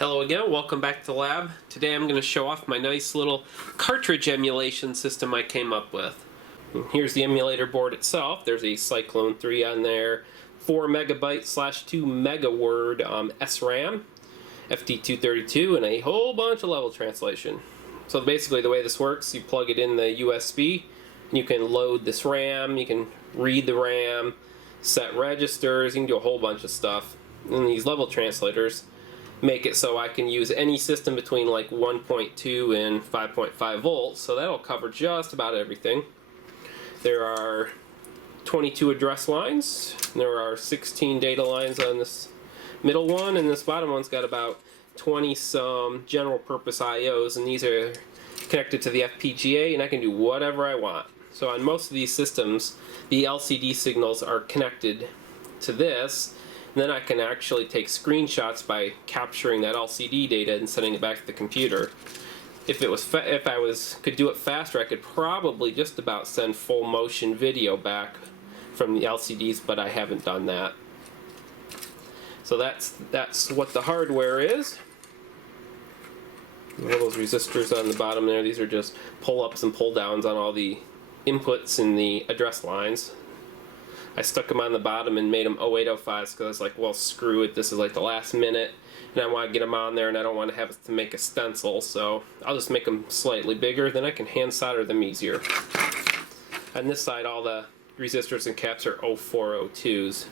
Hello again, welcome back to the lab. Today I'm going to show off my nice little cartridge emulation system I came up with. And here's the emulator board itself. There's a Cyclone 3 on there, 4 megabyte / 2 mega word SRAM, FD232, and a whole bunch of level translation. So basically the way this works, you plug it in the USB, and you can load this RAM, you can read the RAM, set registers, you can do a whole bunch of stuff. And these level translators make it so I can use any system between like 1.2 and 5.5 volts, so that'll cover just about everything. There are 22 address lines, there are 16 data lines on this middle one, and this bottom one's got about 20 some general purpose IOs, and these are connected to the FPGA, and I can do whatever I want. So on most of these systems, the LCD signals are connected to this. And then I can actually take screenshots by capturing that LCD data and sending it back to the computer. If I could do it faster, I could probably just about send full motion video back from the LCDs, but I haven't done that. So that's what the hardware is. All those resistors on the bottom there, these are just pull-ups and pull-downs on all the inputs in the address lines. I stuck them on the bottom and made them 0805s because I was like, well, screw it, this is like the last minute and I want to get them on there and I don't want to have to make a stencil, so I'll just make them slightly bigger, then I can hand solder them easier. On this side, all the resistors and caps are 0402s,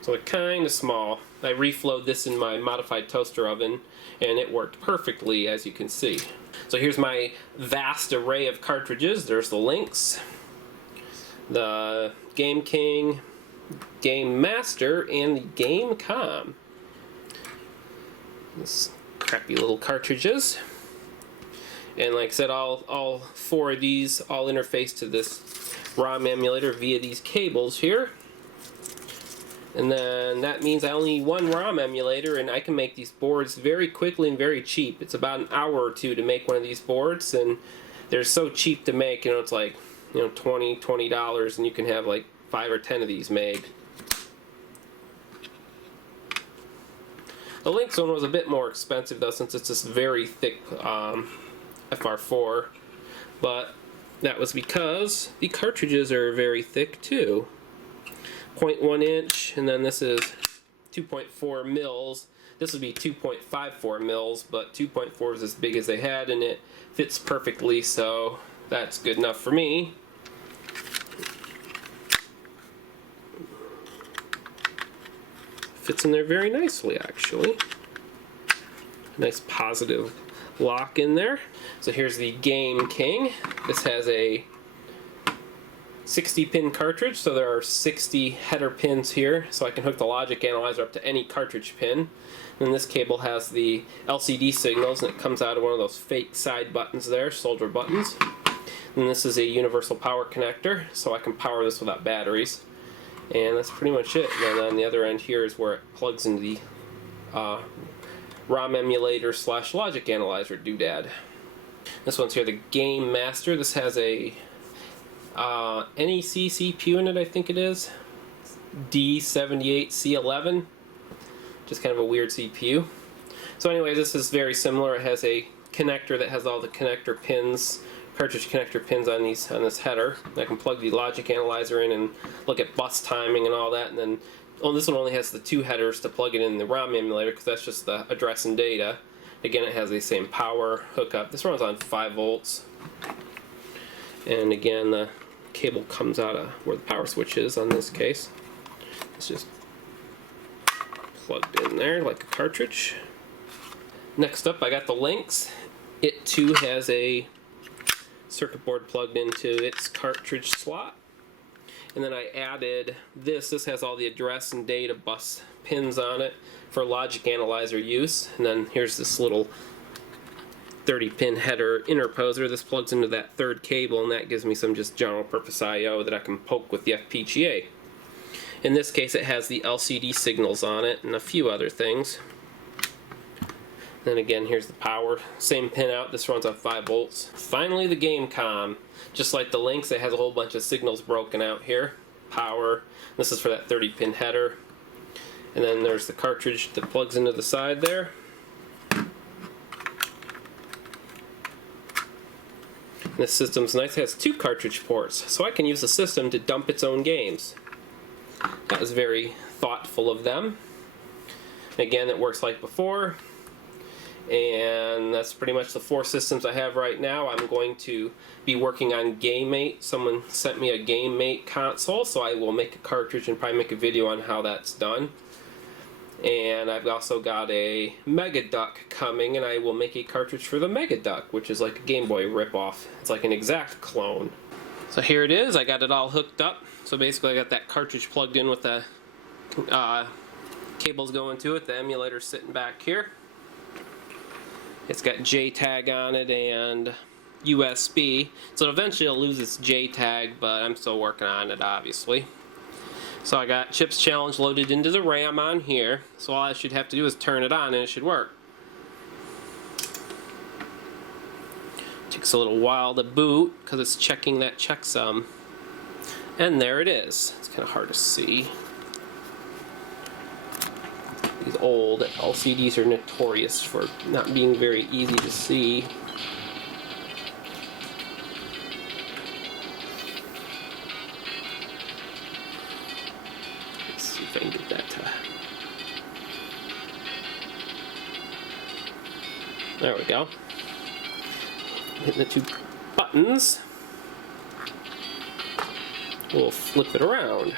so they're kind of small. I reflowed this in my modified toaster oven and it worked perfectly, as you can see. So here's my vast array of cartridges. There's the Lynx, the Game King, Game Master, and the Game Com. These crappy little cartridges. And like I said, all 4 of these all interface to this ROM emulator via these cables here. And then that means I only need 1 ROM emulator, and I can make these boards very quickly and very cheap. It's about an hour or 2 to make one of these boards, and they're so cheap to make. It's like, $20, and you can have like 5 or 10 of these made. The Lynx one was a bit more expensive though, since it's this very thick FR4, but that was because the cartridges are very thick too. 0.1 inch, and then this is 2.4 mils. This would be 2.54 mils, but 2.4 is as big as they had, and it fits perfectly, so that's good enough for me. Fits in there very nicely, actually. Nice positive lock in there. So here's the Game King. This has a 60 pin cartridge, so there are 60 header pins here, so I can hook the logic analyzer up to any cartridge pin. And this cable has the LCD signals, and it comes out of one of those fake side buttons there, solder buttons. And this is a universal power connector, so I can power this without batteries. And that's pretty much it. And then on the other end here is where it plugs into the ROM emulator / logic analyzer doodad. This one's here, the Game Master. This has a NEC CPU in it, I think it is. D78C11. Just kind of a weird CPU. So anyway, this is very similar. It has a connector that has all the connector pins, cartridge connector pins on this header. I can plug the logic analyzer in and look at bus timing and all that, and then this one only has the 2 headers to plug it in the ROM emulator because that's just the address and data. Again, it has the same power hookup. This runs on 5 volts, and again the cable comes out of where the power switch is on this case. It's just plugged in there like a cartridge. Next up, I got the Lynx. It too has a circuit board plugged into its cartridge slot, and then I added this. This has all the address and data bus pins on it for logic analyzer use, and then here's this little 30 pin header interposer. This plugs into that 3rd cable, and that gives me some just general purpose IO that I can poke with the FPGA. In this case, it has the LCD signals on it and a few other things. Then again, here's the power. Same pin out. This runs on 5 volts. Finally, the Game Com. Just like the Lynx, it has a whole bunch of signals broken out here. Power. This is for that 30 pin header. And then there's the cartridge that plugs into the side there. This system's nice. It has 2 cartridge ports, so I can use the system to dump its own games. That was very thoughtful of them. Again, it works like before. And that's pretty much the 4 systems I have right now. I'm going to be working on GameMate. Someone sent me a GameMate console, so I will make a cartridge and probably make a video on how that's done. And I've also got a Mega Duck coming, and I will make a cartridge for the Mega Duck, which is like a Game Boy ripoff. It's like an exact clone. So here it is. I got it all hooked up. So basically I got that cartridge plugged in with the cables going to it. The emulator's sitting back here. It's got JTAG on it and USB. So eventually it'll lose its JTAG, but I'm still working on it, obviously. So I got Chips Challenge loaded into the RAM on here. So all I should have to do is turn it on and it should work. Takes a little while to boot because it's checking that checksum. And there it is. It's kind of hard to see. These old LCDs are notorious for not being very easy to see. Let's see if I can get that to... There we go. Hit the 2 buttons. We'll flip it around.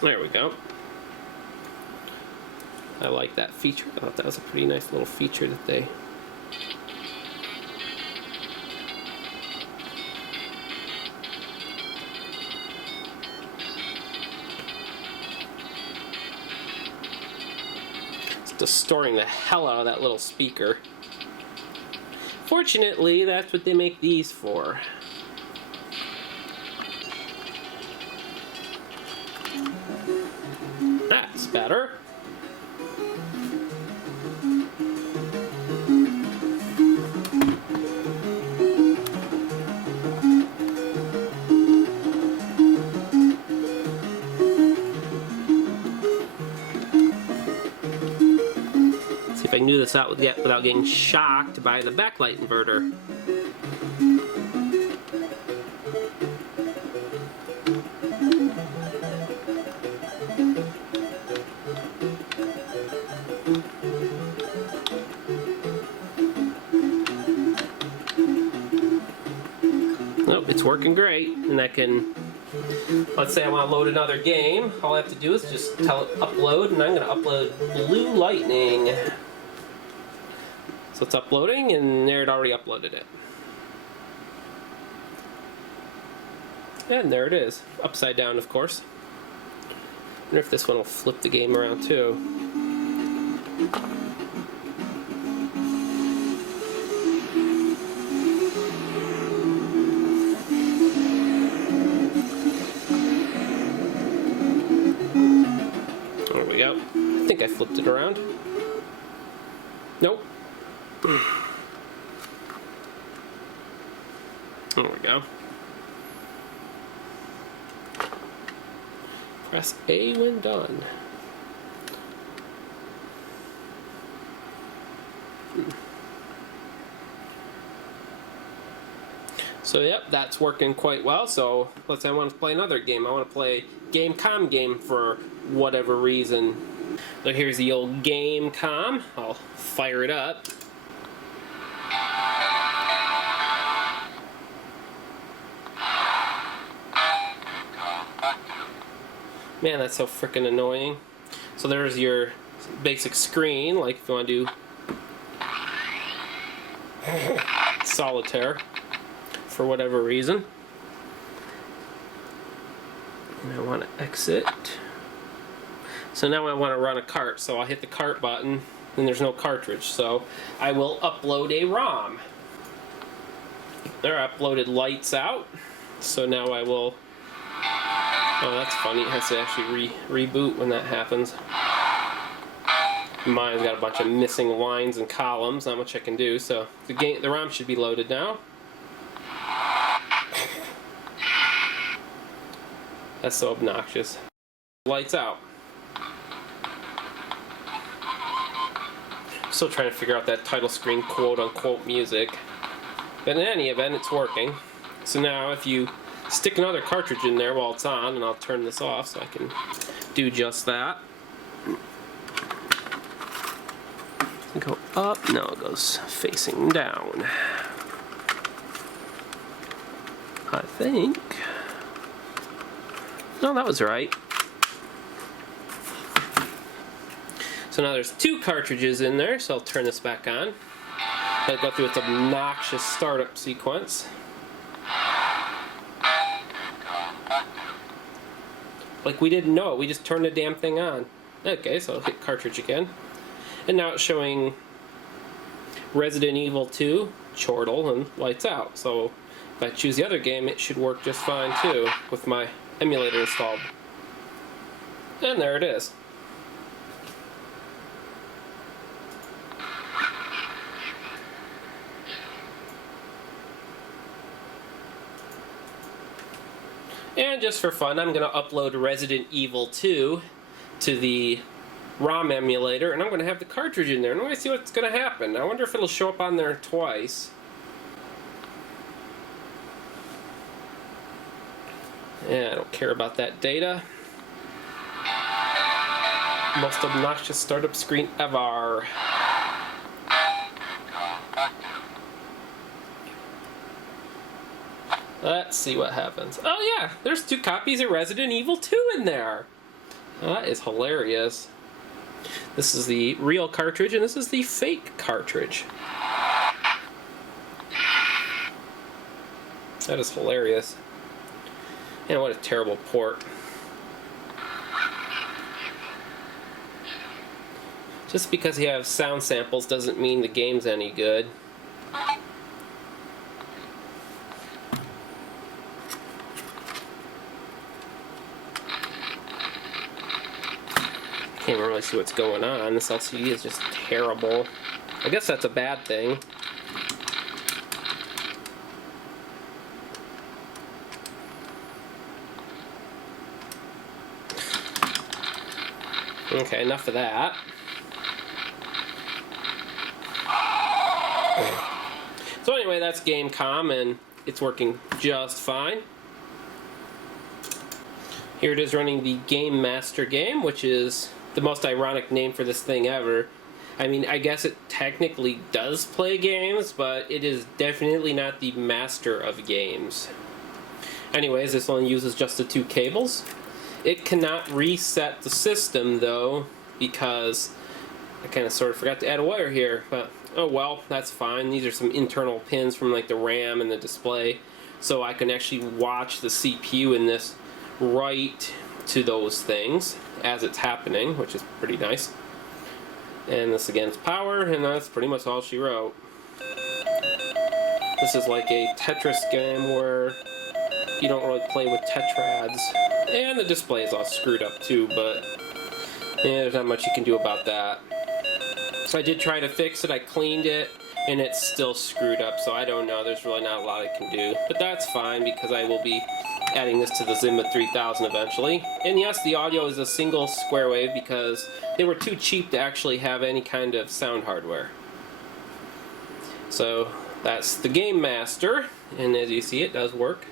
There we go. I like that feature. I thought that was a pretty nice little feature that they... It's distorting the hell out of that little speaker. Fortunately, that's what they make these for. That's better. See if I can do this out without getting shocked by the backlight inverter. Nope, it's working great, and I can, let's say I want to load another game, all I have to do is just tell it upload, and I'm going to upload Blue Lightning. So it's uploading, and there it already uploaded it. And there it is, upside down of course. I wonder if this one will flip the game around too. There we go. I think I flipped it around. Nope. There we go. Press A when done. So yep, that's working quite well. So let's say I want to play another game. I want to play Game.com game for whatever reason. So here's the old Game.com. I'll fire it up. Man, that's so freaking annoying. So there's your basic screen, like if you want to do solitaire for whatever reason. And I want to exit. So now I want to run a cart, so I'll hit the cart button, and there's no cartridge, so I will upload a ROM. There, I uploaded Lights Out, so now I will... Oh, that's funny. It has to actually reboot when that happens. Mine's got a bunch of missing lines and columns. Not much I can do. So the ROM should be loaded now. That's so obnoxious. Lights out. Still trying to figure out that title screen quote-unquote music. But in any event, it's working. So now if you stick another cartridge in there while it's on, and I'll turn this off so I can do just that. Go up, no, it goes facing down. I think. No, that was right. So now there's 2 cartridges in there, so I'll turn this back on. I'll go through its obnoxious startup sequence. Like we didn't know it, we just turned the damn thing on. Okay, so I'll hit cartridge again. And now it's showing Resident Evil 2, chortle, and lights out. So if I choose the other game, it should work just fine too, with my emulator installed. And there it is. And just for fun, I'm going to upload Resident Evil 2 to the ROM emulator, and I'm going to have the cartridge in there, and I want to see what's going to happen. I wonder if it'll show up on there twice. Yeah, I don't care about that data. Most obnoxious startup screen ever. Let's see what happens. Oh yeah, there's 2 copies of Resident Evil 2 in there. That is hilarious. This is the real cartridge, and this is the fake cartridge. That is hilarious. And what a terrible port. Just because you have sound samples doesn't mean the game's any good. Can't really see what's going on. This LCD is just terrible. I guess that's a bad thing. Okay, enough of that. So anyway, that's Gamecom, and it's working just fine. Here it is running the Game Master game, which is the most ironic name for this thing ever. I mean, I guess it technically does play games, but it is definitely not the master of games. Anyways, this only uses just the 2 cables. It cannot reset the system, though, because I kind of sort of forgot to add a wire here, but oh well, that's fine. These are some internal pins from like the RAM and the display, so I can actually watch the CPU in this right to those things as it's happening, which is pretty nice. And this again is power, and that's pretty much all she wrote. This is like a Tetris game where you don't really play with tetrads. And the display is all screwed up too, but yeah, there's not much you can do about that. So I did try to fix it, I cleaned it, and it's still screwed up, so I don't know, there's really not a lot I can do. But that's fine, because I will be adding this to the Zimba 3000 eventually. And yes, the audio is a single square wave because they were too cheap to actually have any kind of sound hardware. So that's the Game Master, and as you see, it does work.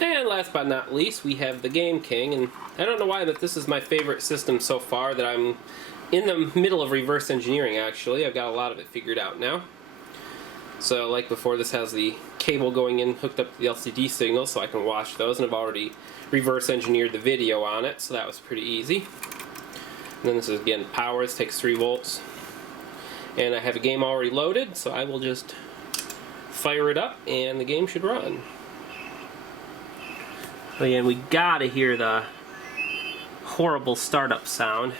And last but not least, we have the Game King, and I don't know why, but this is my favorite system so far. That I'm in the middle of reverse engineering, actually. I've got a lot of it figured out now. So like before, this has the cable going in hooked up to the LCD signal, so I can watch those, and I've already reverse engineered the video on it, so that was pretty easy. And then this is again power. This takes 3 volts, and I have a game already loaded, so I will just fire it up and the game should run. But again, we gotta hear the horrible startup sound.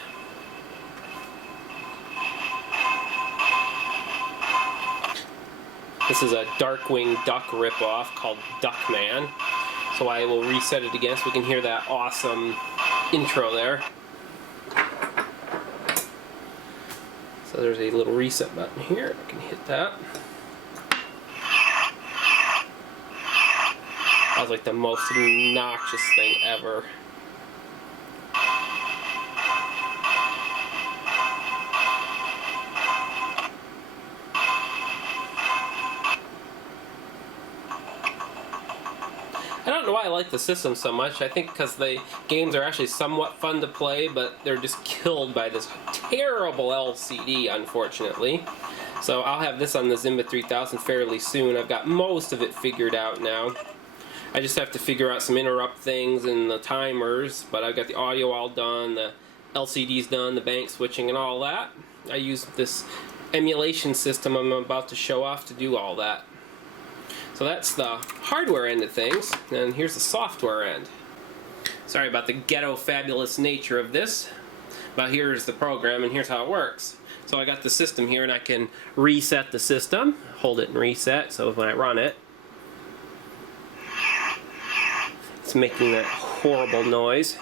This is a Darkwing Duck ripoff called Duckman. So I will reset it again so we can hear that awesome intro there. So there's a little reset button here. I can hit that. That was like the most obnoxious thing ever. why I like the system so much. I think because the games are actually somewhat fun to play, but they're just killed by this terrible LCD, unfortunately. So I'll have this on the Zimba 3000 fairly soon. I've got most of it figured out now. I just have to figure out some interrupt things and the timers, but I've got the audio all done, the LCD's done, the bank switching and all that. I use this emulation system I'm about to show off to do all that. So that's the hardware end of things, and here's the software end. Sorry about the ghetto fabulous nature of this, but here's the program and here's how it works. So I got the system here and I can reset the system, hold it and reset, so when I run it, it's making that horrible noise.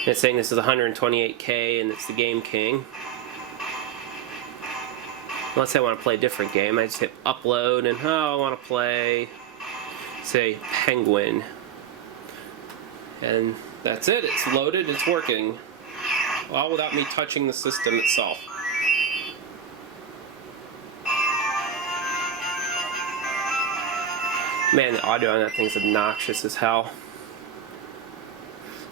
And it's saying this is 128K and it's the Game King. Let's say I want to play a different game. I just hit upload and I want to play, say, Penguin. And that's it. It's loaded. It's working. All without me touching the system itself. Man, the audio on that thing's obnoxious as hell.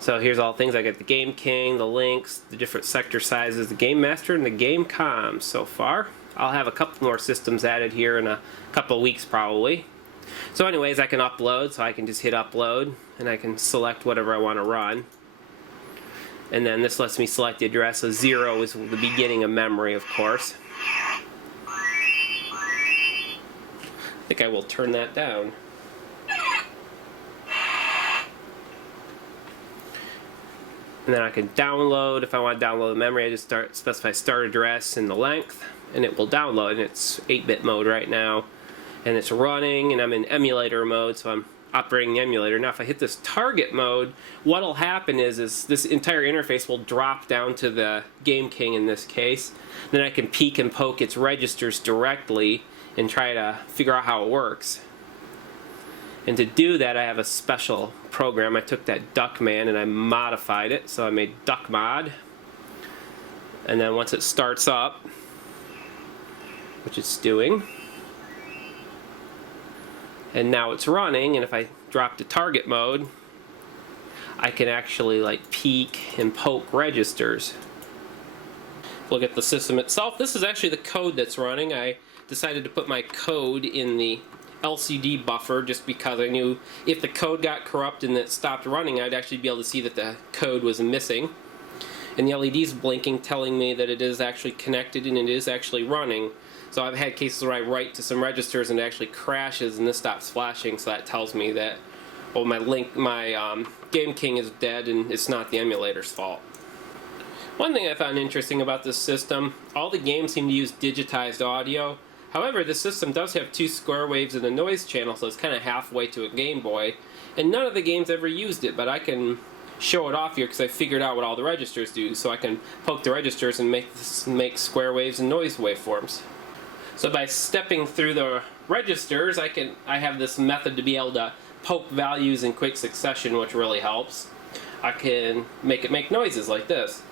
So here's all the things. I got the Game King, the links, the different sector sizes, the Game Master, and the Game Comms so far. I'll have a couple more systems added here in a couple of weeks probably. So anyways, I can upload, so I can just hit upload and I can select whatever I want to run. And then this lets me select the address, so 0 is the beginning of memory, of course. I think I will turn that down. And then I can download. If I want to download the memory, I just specify start address and the length, and it will download. And it's 8-bit mode right now, and it's running, and I'm in emulator mode, so I'm operating the emulator. Now if I hit this target mode, what'll happen is this entire interface will drop down to the Game King in this case. Then I can peek and poke its registers directly and try to figure out how it works. And to do that, I have a special program. I took that Duckman and I modified it. So I made Duck Mod. And then once it starts up, which it's doing, and now it's running, and if I drop to target mode, I can actually like peek and poke registers. Look at the system itself. This is actually the code that's running. I decided to put my code in the LCD buffer just because I knew if the code got corrupt and it stopped running, I'd actually be able to see that the code was missing. And the LED's blinking, telling me that it is actually connected and it is actually running. So I've had cases where I write to some registers and it actually crashes and this stops flashing, so that tells me that, well, my Game King is dead and it's not the emulator's fault. One thing I found interesting about this system, all the games seem to use digitized audio. However, this system does have 2 square waves and a noise channel, so it's kind of halfway to a Game Boy. And none of the games ever used it, but I can show it off here because I figured out what all the registers do. So I can poke the registers and make square waves and noise waveforms. So by stepping through the registers, I have this method to be able to poke values in quick succession, which really helps. I can make it make noises like this.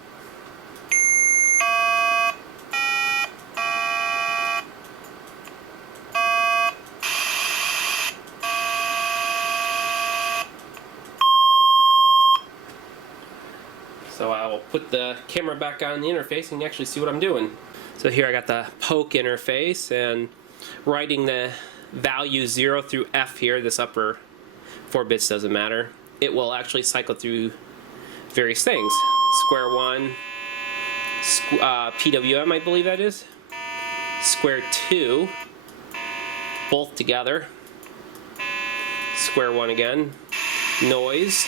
So I'll put the camera back on the interface and you can actually see what I'm doing. So here I got the poke interface and writing the value 0 through F here, this upper 4 bits doesn't matter. It will actually cycle through various things. Square 1, PWM I believe that is, square 2, both together, square 1 again, noise,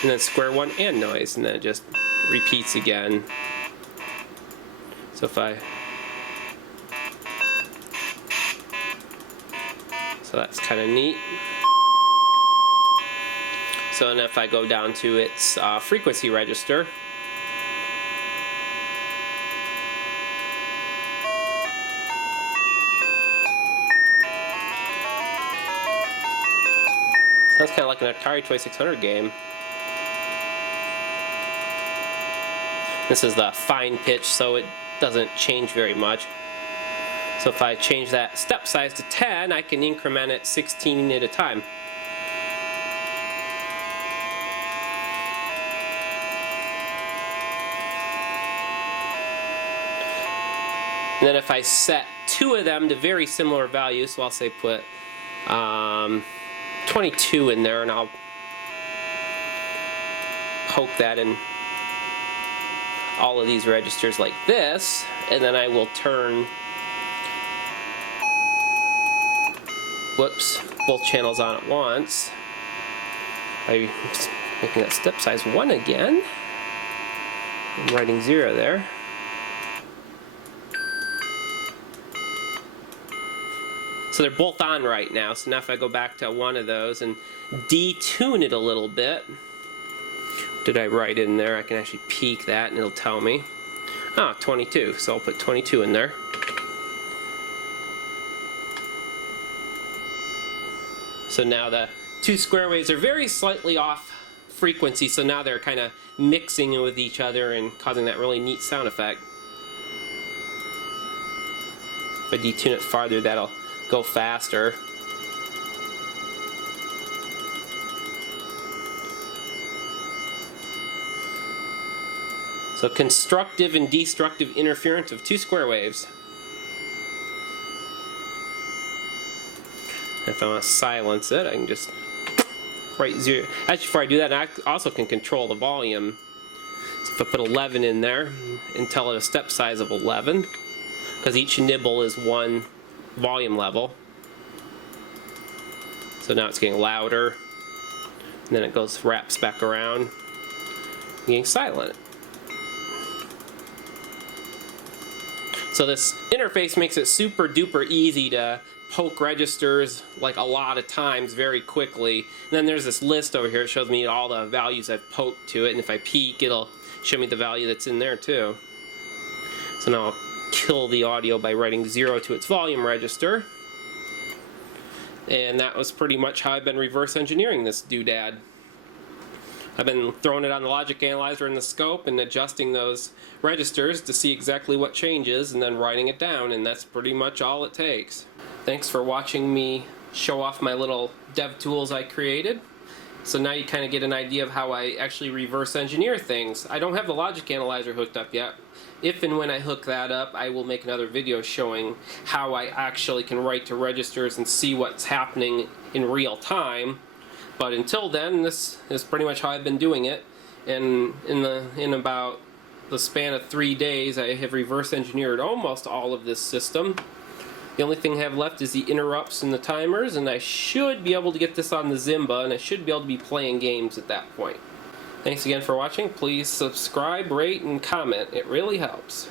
and then square 1 and noise, and then it just repeats again. So so that's kind of neat. So and if I go down to its frequency register, sounds kind of like an Atari 2600 game. This is the fine pitch, so it doesn't change very much. So if I change that step size to 10, I can increment it 16 at a time. And then if I set two of them to very similar values, so I'll say put 22 in there, and I'll poke that in all of these registers like this, and then I will turn, whoops, both channels on at once by making that step size 1 again. I'm writing 0 there. So they're both on right now, so now if I go back to one of those and detune it a little bit, what did I write in there? I can actually peek that and it'll tell me. Ah, 22, so I'll put 22 in there. So now the two square waves are very slightly off frequency, so now they're kind of mixing with each other and causing that really neat sound effect. If I detune it farther, that'll go faster. So constructive and destructive interference of two square waves. If I want to silence it, I can just write 0. Actually, before I do that, I also can control the volume. So if I put 11 in there and tell it a step size of 11, because each nibble is one volume level. So now it's getting louder, and then it goes, wraps back around, getting silent. So this interface makes it super duper easy to poke registers like a lot of times very quickly. And then there's this list over here that shows me all the values I've poked to it, and if I peek, it'll show me the value that's in there too. So now I'll kill the audio by writing 0 to its volume register. And that was pretty much how I've been reverse engineering this doodad. I've been throwing it on the logic analyzer in the scope and adjusting those registers to see exactly what changes and then writing it down, and that's pretty much all it takes. Thanks for watching me show off my little dev tools I created. So now you kind of get an idea of how I actually reverse engineer things. I don't have the logic analyzer hooked up yet. If and when I hook that up, I will make another video showing how I actually can write to registers and see what's happening in real time. But until then, this is pretty much how I've been doing it. And in about the span of 3 days, I have reverse engineered almost all of this system. The only thing I have left is the interrupts and the timers, and I should be able to get this on the Zimba, and I should be able to be playing games at that point. Thanks again for watching. Please subscribe, rate, and comment. It really helps.